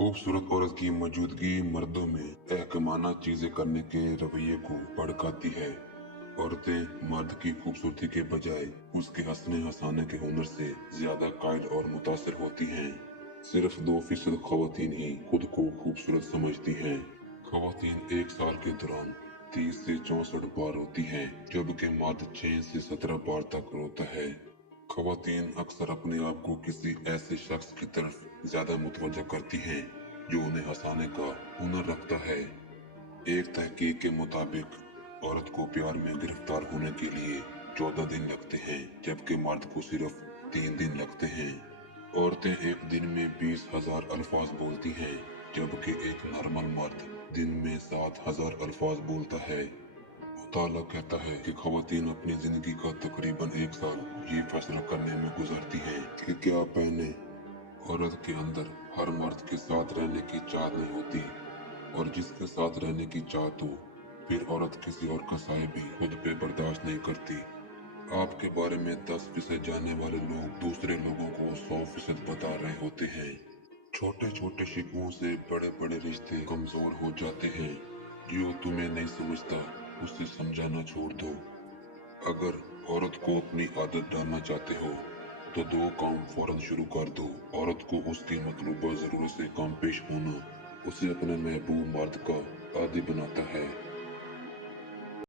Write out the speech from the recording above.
खूबसूरत औरत की मौजूदगी मर्दों में अहकमाना चीजें करने के रवैये को भड़काती है। औरतें मर्द की खूबसूरती के बजाय उसके हंसने हंसाने के हुनर से ज्यादा कायल और मुतासिर होती हैं। सिर्फ 2% खवातीन ही खुद को खूबसूरत समझती हैं। खवातीन एक साल के दौरान 30 से 64 बार रोती हैं, जबकि मर्द 6 से 17 बार तक रोता है। खवातीन अक्सर अपने आप को किसी ऐसे शख्स की तरफ ज्यादा मुतवज्जह करती हैं जो उन्हें हंसाने का हुनर रखता है। एक तहकीक के मुताबिक औरत को प्यार में गिरफ्तार होने के लिए 14 दिन लगते हैं, जबकि मर्द को सिर्फ 3 दिन लगते हैं। औरतें एक दिन में 20,000 अल्फाज बोलती हैं, जबकि एक नॉर्मल मर्द दिन में 7,000 अल्फाज बोलता है। मुताला कहता है कि खवातीन अपनी जिंदगी का तकरीबन एक साल ये फैसला करने में गुजारती हैं कि क्या पहने। औरत के अंदर हर मर्द के साथ रहने की चाहत नहीं होती, और जिसके साथ रहने की चाहत हो फिर औरत किसी और का साए भी खुद पे बर्दाश्त नहीं करती। आपके बारे में 10% जानने वाले लोग दूसरे लोगों को 100% बता रहे होते हैं। छोटे छोटे शिकवों से बड़े बड़े रिश्ते कमजोर हो जाते हैं। जो तुम्हें नहीं समझता उसे समझाना छोड़ दो। अगर औरत को अपनी आदत डालना चाहते हो तो 2 काम फौरन शुरू कर दो। औरत को उसकी मतलूबा जरूरत से कम पेश होना उसे अपने महबूब मर्द का आदी बनाता है।